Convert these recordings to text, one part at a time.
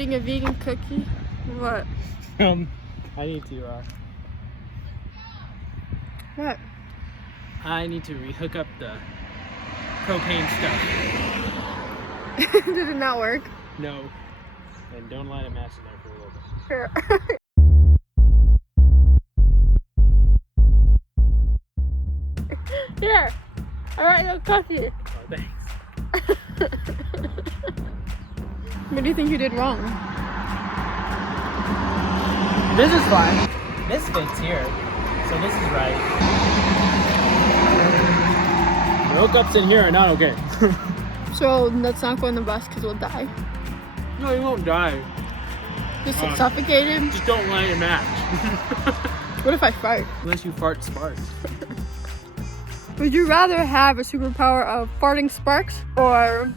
eating a vegan cookie? What? I need to, What? I need to rehook up the propane stuff. Did it not work? No. And don't light a match in there for a little bit. Sure. Here. Alright, no cookie. Oh, thanks. What do you think you did wrong? This is fine. This fits here. So this is right. The hookups in here are not okay. So let's not go on the bus because we'll die. No, you won't die. Just suffocated. Just don't light a match. What if I fart? Unless you fart sparks. Would you rather have a superpower of farting sparks or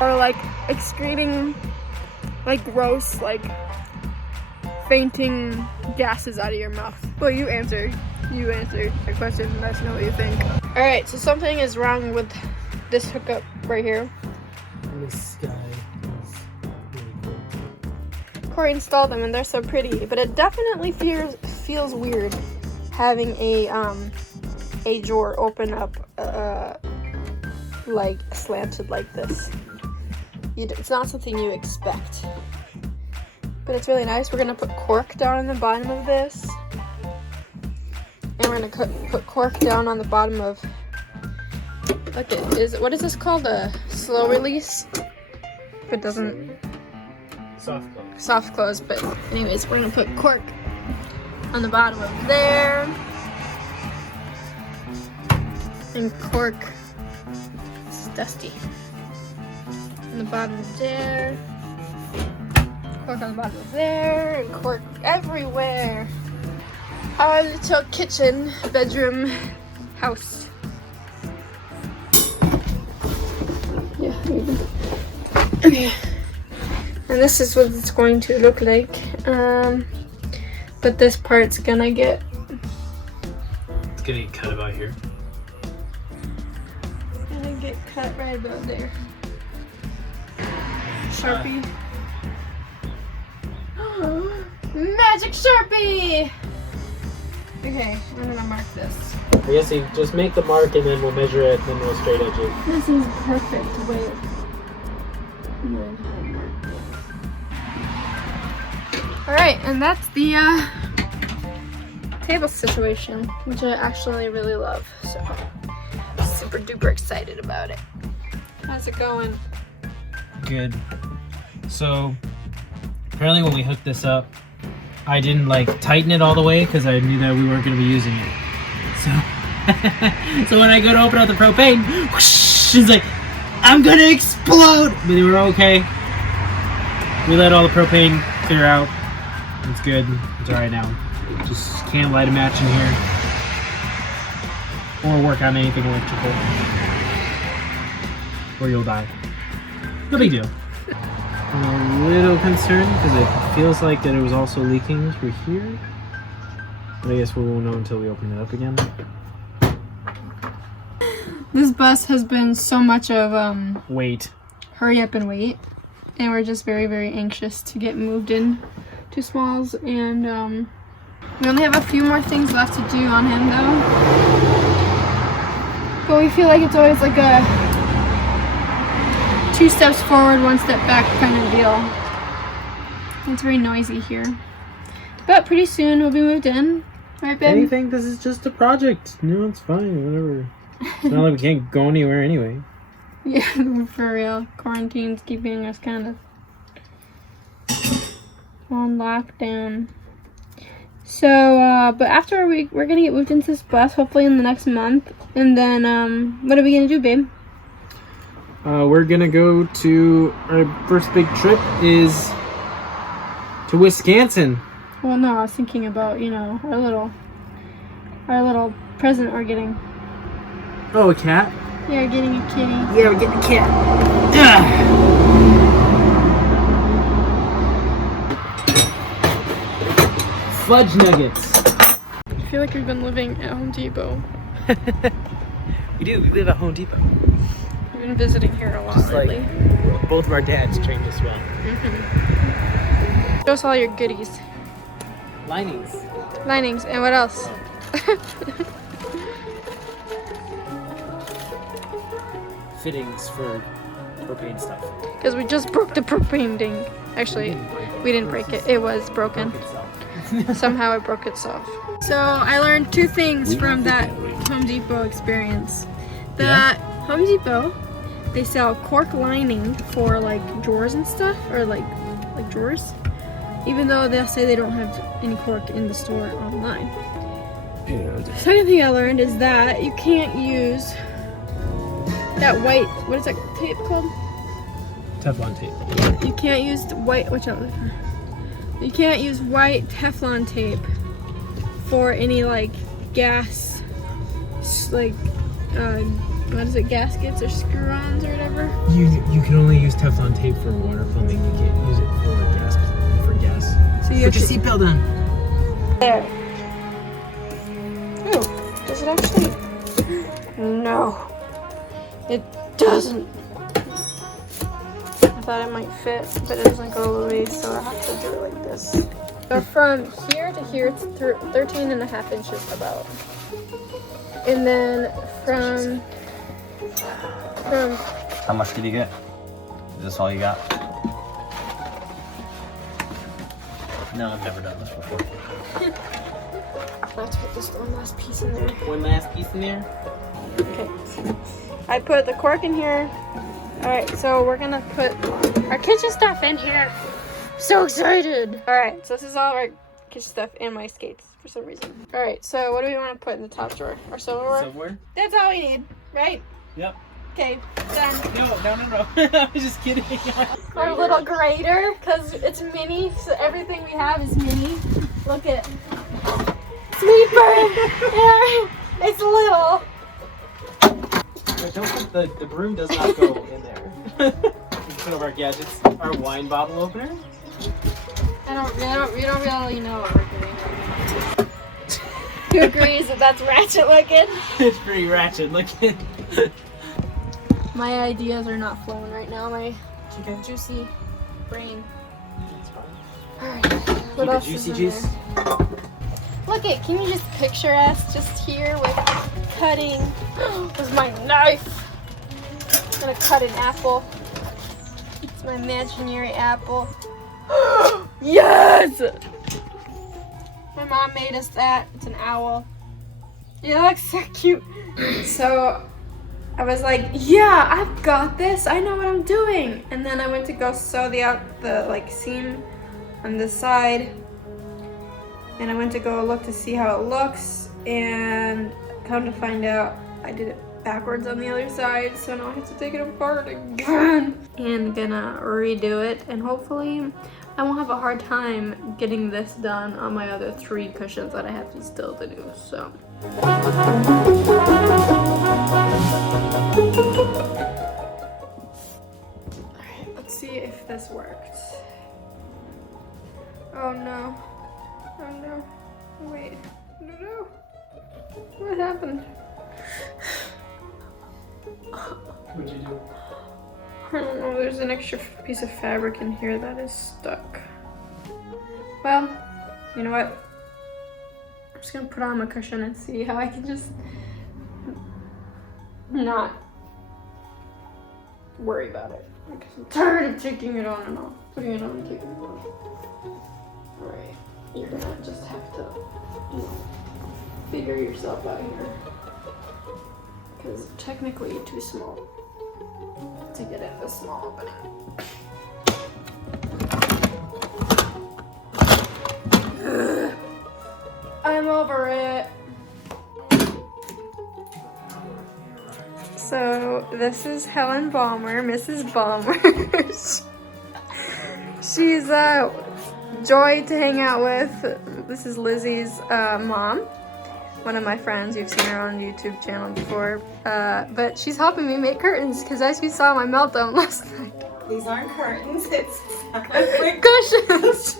like excreting like gross, like fainting gases out of your mouth? Well, you answered the question. Let us know what you think. All right, so something is wrong with this hookup right here. This guy is really cool. Corey installed them and they're so pretty, but it definitely feels weird having a drawer open up like slanted like this. It's not something you expect, but it's really nice. We're gonna put cork down on the bottom of this, and we're gonna put cork down on the bottom of, what is this called? A slow release? If it doesn't, soft close. But anyways, we're gonna put cork on the bottom of there, and cork, it's dusty, on the bottom of there, cork on the bottom of there, and cork everywhere. Our little kitchen, bedroom, house. Yeah, maybe. Okay. And this is what it's going to look like. But this part's gonna get... It's gonna get cut about here. It's gonna get cut right about there. Sharpie. Magic Sharpie! Okay, I'm gonna mark this. I guess you just make the mark and then we'll measure it and then we'll straight edge it. This is perfect way. Alright, and that's the table situation, which I actually really love. So I'm super duper excited about it. How's it going? Good. So apparently when we hooked this up, I didn't like tighten it all the way because I knew that we weren't going to be using it. So, so when I go to open up the propane, whoosh, it's like, I'm going to explode! But they were okay. We let all the propane clear out. It's good. It's alright now. Just can't light a match in here. Or work on anything electrical. Or you'll die. No big deal. I'm a little concerned because it feels like that it was also leaking through here. But I guess we won't know until we open it up again. This bus has been so much of Wait. hurry up and wait, and we're just very, very anxious to get moved in to Smalls, and we only have a few more things left to do on him though. But we feel like it's always like a 2 steps forward, 1 step back kind of deal. It's very noisy here. But pretty soon we'll be moved in. Right, babe? Anything? This is just a project. No, it's fine. Whatever. It's not like we can't go anywhere anyway. Yeah, for real. Quarantine's keeping us kind of on lockdown. So, but after we're gonna get moved into this bus, hopefully in the next month. And then, what are we gonna do, babe? We're gonna go to our first big trip is to Wisconsin. Well, no, I was thinking about, you know, our little present we're getting. Oh, a cat? Yeah, we're getting a kitty. Yeah, we're getting a cat. Fudge nuggets. I feel like we've been living at Home Depot. We do. We live at Home Depot. We've been visiting here a lot Just lately. like both of our dads trained us well. Show us all your goodies. Linings. Linings, and what else? Fittings for propane stuff. Because we just broke the propane thing. Actually, we didn't break it. It was broken. Somehow it broke itself. So I learned 2 things from that Home Depot experience. That Home Depot, they sell cork lining for like drawers and stuff, or like drawers. Even though they'll say they don't have any cork in the store online. Second thing I learned is that you can't use that white, what is that tape called? Teflon tape. Yeah, you can't use the white, you can't use white Teflon tape for any like gas, like, what is it, gaskets or screw-ons or whatever? You can only use Teflon tape for water plumbing. You can't use it for gas. So you Put your seatbelt on. There. Oh, does it actually? No. It doesn't. I thought it might fit, but it doesn't go all the way, so I have to do it like this. So from here to here, it's 13 and a half inches about. And then from How much did you get? Is this all you got? No, I've never done this before. let's put this one last piece in there. One last piece in there. Okay. I put the cork in here. Alright, so we're gonna put our kitchen stuff in here. So excited! Alright, so this is all our kitchen stuff and my skates for some reason. Alright, so what do we want to put in the top drawer? Our silverware? Somewhere? That's all we need, right? Yep. Okay, done. No. I was just kidding. Our little grater, because it's mini, so everything we have is mini. Look at Sweeper! Yeah, it's little. Don't put the broom does not go in there. It's one of our gadgets. Our wine bottle opener. We don't really know what we're doing right now. Who agrees that that's ratchet looking? It's pretty ratchet looking. My ideas are not flowing right now. My juicy brain. That's fine. Alright, what else Juicy is in juice. there? Look it, can you just picture us just here with cutting with my knife? I'm gonna cut an apple. It's my imaginary apple. Yes! My mom made us that. It's an owl. It looks so cute. So I was like, yeah, I've got this. I know what I'm doing. And then I went to go sew the seam on this side. And I went to go look to see how it looks, and come to find out I did it backwards on the other side, so now I have to take it apart again. And gonna redo it, and hopefully I won't have a hard time getting this done on my other 3 cushions that I have still to do, so. Alright, let's see if this works. Oh no. Oh no. Wait. No. What happened? What'd you do? I don't know. There's an extra piece of fabric in here that is stuck. Well, you know what? I'm just gonna put on my cushion and see how I can just not worry about it. Because I'm tired of taking it on and off. Putting it on and taking it off. Alright. You're gonna just have to, figure yourself out here. Because technically you're too small to get in this small opening. I'm over it. So this is Helen Balmer, Mrs. Balmer. She's joy to hang out with. This is Lizzie's mom, one of my friends. You've seen her on YouTube channel before, but she's helping me make curtains because as you saw my meltdown last night. These aren't curtains, it's Cushions!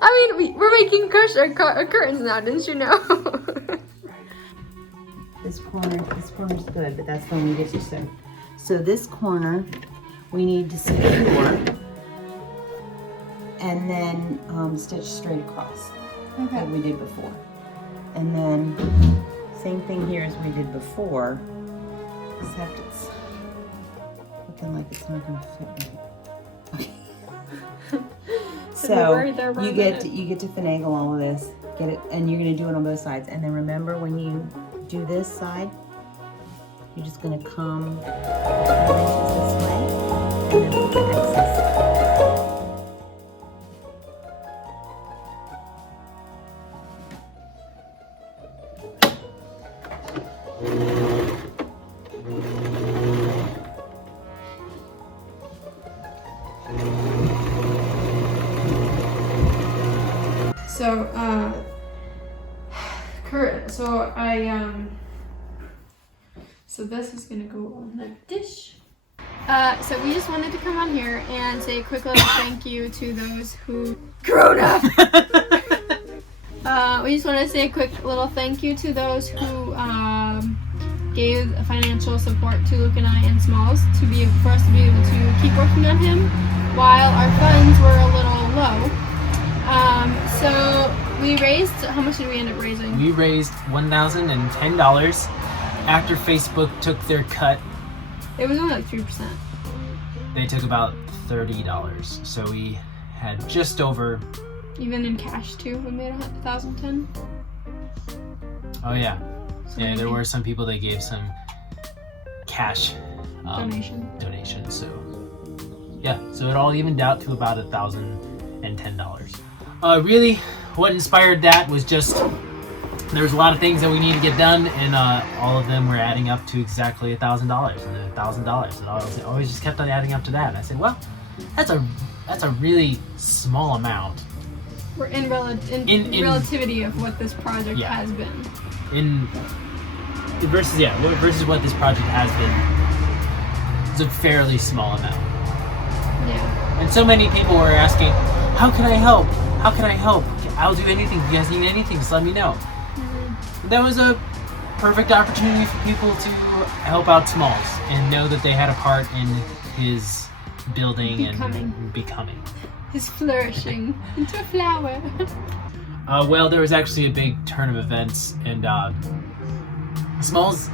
I mean, we're making curtains now, didn't you know? this corner's good, but that's the one we get you soon. So this corner we need to secure and then stitch straight across Okay. like we did before. And then same thing here as we did before, except it's looking like it's not going to fit right. So worried there for a you get to finagle all of this, get it, and you're going to do it on both sides. And then remember, when you do this side, you're just going to come 4 inches this way, and then leave the excess. So this is gonna go on the dish. So we just wanted to come on here and say a quick little thank you to those who Corona. We just want to say a quick little thank you to those who gave financial support to Luke and I and Smalls for us to be able to keep working on him while our funds were a little low. So we raised, how much did we end up raising? We raised $1,010 after Facebook took their cut. It was only like 3%. They took about $30. So we had just over. Even in cash too, we made 1,010. Oh yeah. So Yeah, there maybe were some people that gave some cash donation. So yeah, so it all evened out to about $1,010. Really, what inspired that was just there was a lot of things that we needed to get done, and all of them were adding up to exactly $1,000 and then $1,000, and I always just kept on adding up to that. And I said, well, that's a really small amount. We're in relativity of what this project has been. Versus what this project has been, it's a fairly small amount. Yeah. And so many people were asking, how can I help? How can I help? I'll do anything. If you guys need anything, just let me know. Mm-hmm. That was a perfect opportunity for people to help out Smalls and know that they had a part in his building and becoming. His flourishing into a flower. Well, there was actually a big turn of events, and Smalls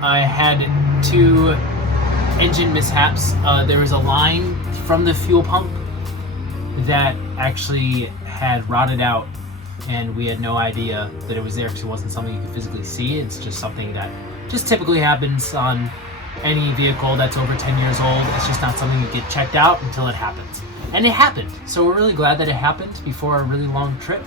had 2 engine mishaps. There was a line from the fuel pump that actually had rotted out, and we had no idea that it was there because it wasn't something you could physically see. It's just something that just typically happens on any vehicle that's over 10 years old. It's just not something you get checked out until it happens. And it happened. So we're really glad that it happened before a really long trip.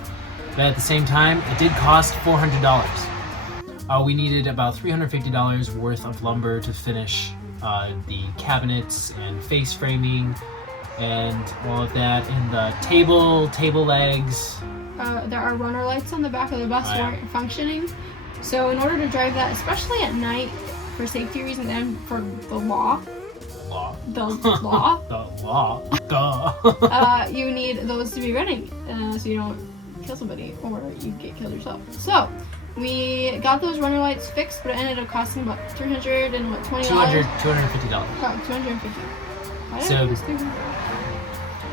But at the same time, it did cost $400. We needed about $350 worth of lumber to finish the cabinets and face framing and all of that, and the table legs. There are runner lights on the back of the bus weren't functioning. So in order to drive that, especially at night, for safety reasons and for the law, you need those to be running so you don't kill somebody or you get killed yourself. So we got those runner lights fixed, but it ended up costing about $250. Oh, $250.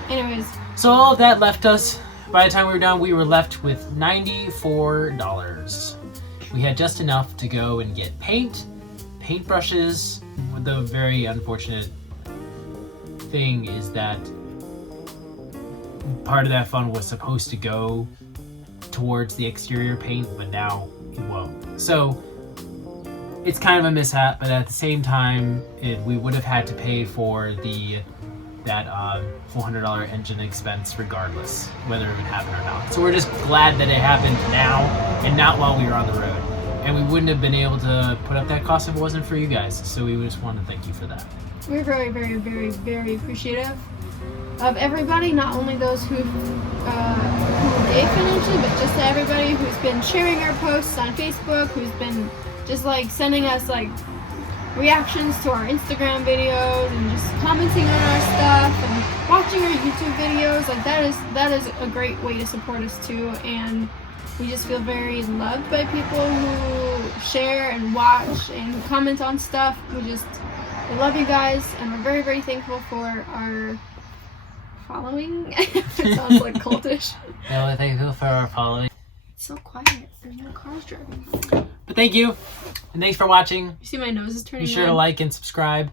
Anyways. So all of that left us, by the time we were done, we were left with $94. We had just enough to go and get paintbrushes. The very unfortunate thing is that part of that fund was supposed to go towards the exterior paint, but now it won't. So it's kind of a mishap, but at the same time, we would have had to pay for that $400 engine expense regardless, whether it would happen or not. So we're just glad that it happened now and not while we were on the road. And we wouldn't have been able to put up that cost if it wasn't for you guys. So we just want to thank you for that. We're very, very, very, very appreciative of everybody, not only those who gave financially, but just everybody who's been sharing our posts on Facebook, who's been just like sending us like reactions to our Instagram videos and just commenting on our stuff and watching our YouTube videos. Like that is a great way to support us too, and we just feel very loved by people who share and watch and comment on stuff. We love you guys, and we're very, very thankful for our following. It sounds like cultish. No, thank you for our following. It's so quiet. There's no cars driving by. But thank you, and thanks for watching. You see my nose is turning Be sure to red? like and subscribe,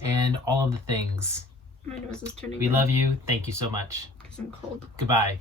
and all of the things. My nose is turning We red love you. Thank you so much. because I'm cold. Goodbye.